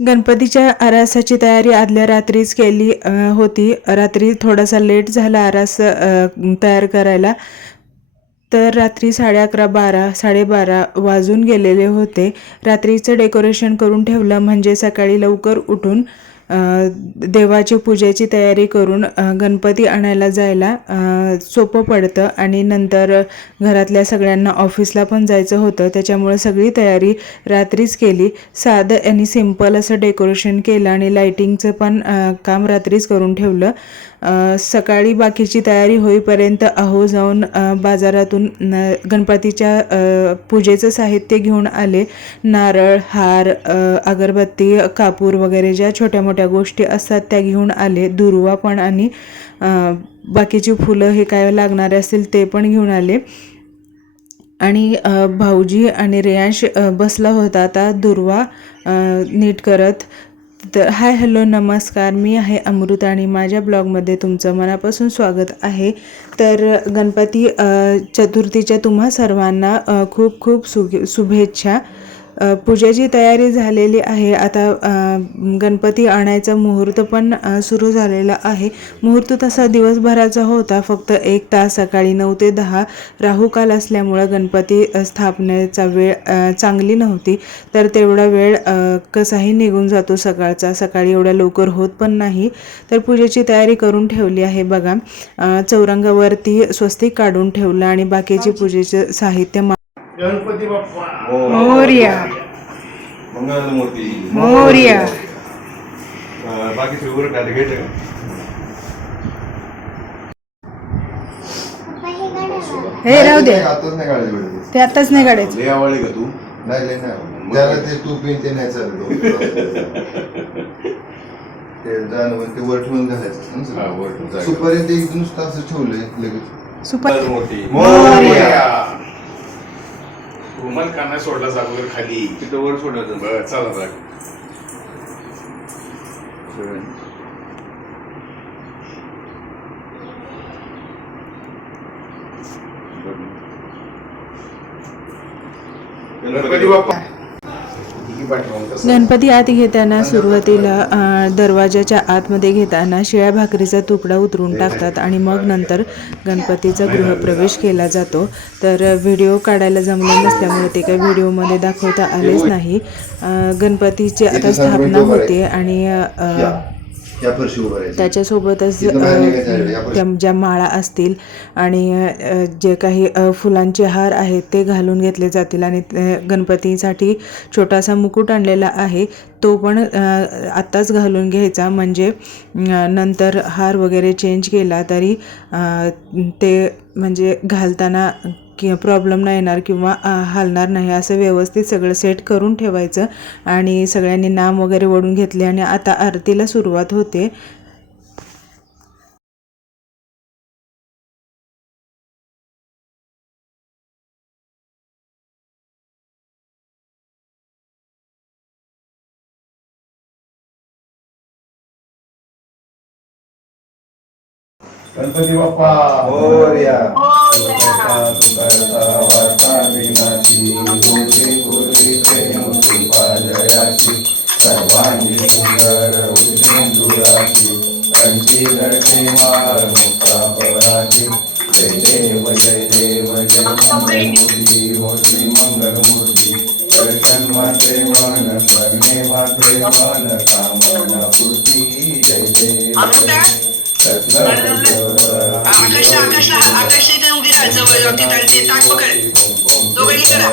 गणपतीच्या आरासाची तयारी आदल्या रात्रीच केली होती. रात्री थोडासा लेट झाला आरास तयार करायला. तर रात्री साडे अकरा बारा साडेबारा वाजून गेलेले होते. रात्रीचं डेकोरेशन करून ठेवलं म्हणजे सकाळी लवकर उठून देवाची पूजेची तयारी करून गणपती आणायला जायला सोपं पडतं. आणि नंतर घरातल्या सगळ्यांना ऑफिसला पण जायचं होतं. त्याच्यामुळे सगळी तयारी रात्रीच केली. साधं आणि सिंपल असं डेकोरेशन केलं आणि लाईटिंगचं पण काम रात्रीच करून ठेवलं. सकाळी बाकीची तयारी होईपर्यंत अहो जाऊन बाजारातून न गणपतीच्या पूजेचं साहित्य घेऊन आले. नारळ हार अगरबत्ती कापूर वगैरे ज्या छोट्या मोठ्या गोष्टी असतात त्या घेऊन आले. दुर्वा पण आणि बाकीची फुलं हे काय लागणारे असतील ते पण घेऊन आले. आणि भाऊजी आणि रेयांश बसला होता. आता दुर्वा नीट करत तर हाय हॅलो नमस्कार. मी आहे अमृत आणि माझ्या ब्लॉगमध्ये तुमचं मनापासून स्वागत आहे. तर गणपती चतुर्थीच्या तुम्हा सर्वांना खूप खूप सु शुभेच्छा. पूजेची तयारी झालेली आहे. आता गणपती आणायचा मुहूर्त पण सुरू झालेला आहे. मुहूर्त तसा दिवसभराचा होता. फक्त एक तास सकाळी नऊ ते दहा राहूकाल असल्यामुळं गणपती स्थापनेचा वेळ चांगली नव्हती. तर तेवढा वेळ कसाही निघून जातो सकाळचा. सकाळी एवढ्या लवकर होत पण नाही. तर पूजेची तयारी करून ठेवली आहे बघा. चौरंगावरती स्वस्तिक काढून ठेवलं आणि बाकीचे पूजेचे साहित्य मा- गणपती बाप्पा. मोरया. मंगलमूर्ती मोरया. अं, बाकीचे उरट आता घ्यायचे का? हे राहू दे. आताच नाही भेटत ते आताच नाही काढायचं. लय आवडली का तू? नाही लय नाही ज्याला ते तू पिन ते नाही चालतो ते जाणं म्हणजे ते वर ठेवून घालायचं. हा, वर ठेवून जायचं. सुपारी ते एक नुसतं असं ठेवलंय लगेच. सुपर. मोरया. रुमाल का नाही सोडला अगोदर खाली. तिथं वर सोडायचं बरं चला जाग गणपती बाप्पा. गणपती आत घेताना सुरुवातीला दरवाजाच्या आतमध्ये घेताना शिळ्या भाकरीचा तुकडा उतरून टाकतात आणि मग नंतर गणपतीचा गृहप्रवेश केला जातो. तर व्हिडिओ काढायला जमले नसल्यामुळे ते काही व्हिडिओमध्ये दाखवता आलेच नाही. गणपतीची आता स्थापना होते आणि त्याच्यासोबतच ज्या माळा असतील आणि जे काही फुलांचे हार आहेत ते घालून घेतले जातील आणि ते गणपतीसाठी छोटासा मुकुट आणलेला आहे. तो पण आत्ताच घालून घ्यायचा. म्हणजे नंतर हार वगैरे चेंज केला तरी ते म्हणजे घालताना कि प्रॉब्लेम नाही येणार किंवा हलणार नाही. असं व्यवस्थित सगळं सेट करून ठेवायचं आणि सगळ्यांनी नाम वगैरे ओढून घेतले आणि आता आरतीला सुरुवात होते. गणपती बाप्पा! देव जय देव जय मंगलमूर्ती हो श्री मंगलमूर्ती दर्शन मात्रे मन स्मरणे मात्रे मन कामना पूर्ती जय देव आकाशला आकाशला आकाशला इथे उभी राहा जवळ जाऊ तिथं ते ताक पकड दोघांनी करा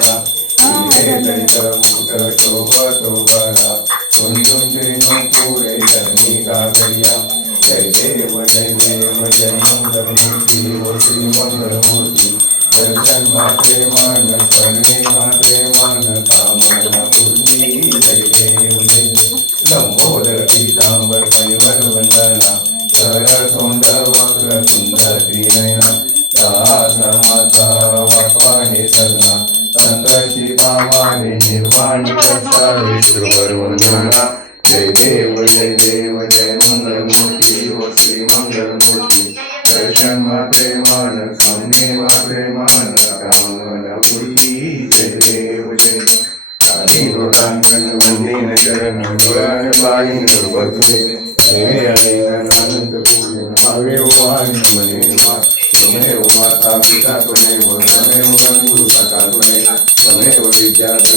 जय देव जय देव जय मंगलमूर्ती श्री मंगलमूर्ती दर्शन मात्रे मन स्मरणे मात्रे कामना पूर्ती जय देव जय लंबोदर पीतांबर परिवर वंदना सरळ तोंड वक्र सुंदर त्रिनयना दास धर्माचा वाटवा हे सगना संतशी निर्वाणी कष्टावे श्रुवर वंदना जय देव जय देव जय मंगलमूर्ती हो श्री मंगलमूर्ती दर्शन मात्रे मान सामने मात्रे मान कामना पूर्ती जय देव जय देव काली लोटांकन वंदे शरणं डोळ्याने पाणी बघले हे अनेक पूर्ण भावे वाणी म्हणे मा त्वमेव माता पिता त्वमेव त्वमेव बंधू सखा त्वमेव त्वमेव विद्याधनं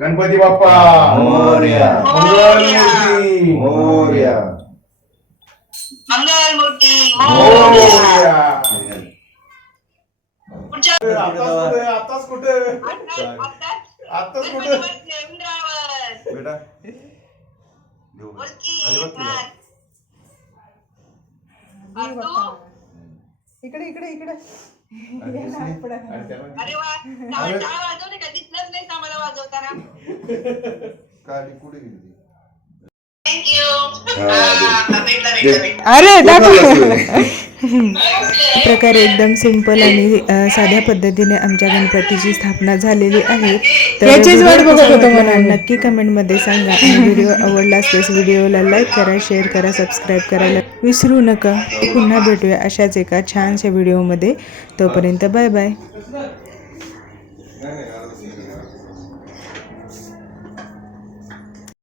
गणपती बाप्पा. मोरया. मोरया. आताच कुठे? आताच कुठे. बेटा. इकडे इकडे इकडे. अरे वा टाळ टाळ वाजवले का? दिसलंच नाही का मला वाजवताना काली कुठे गेली थँक्यू भेटला भेटला भेटला. अरे दाखव. प्रकारे एकदम सिंपल आणि साध्या पद्धतीने आमच्या गणपतीची स्थापना झालेली आहे. तर. नक्की कमेंटमध्ये सांगा. व्हिडिओ आवडला असल्यास व्हिडिओला लाईक करा शेअर करा सबस्क्राईब करायला विसरू नका. पुन्हा भेटूया अशाच एका छानशा व्हिडिओमध्ये. तोपर्यंत बाय बाय.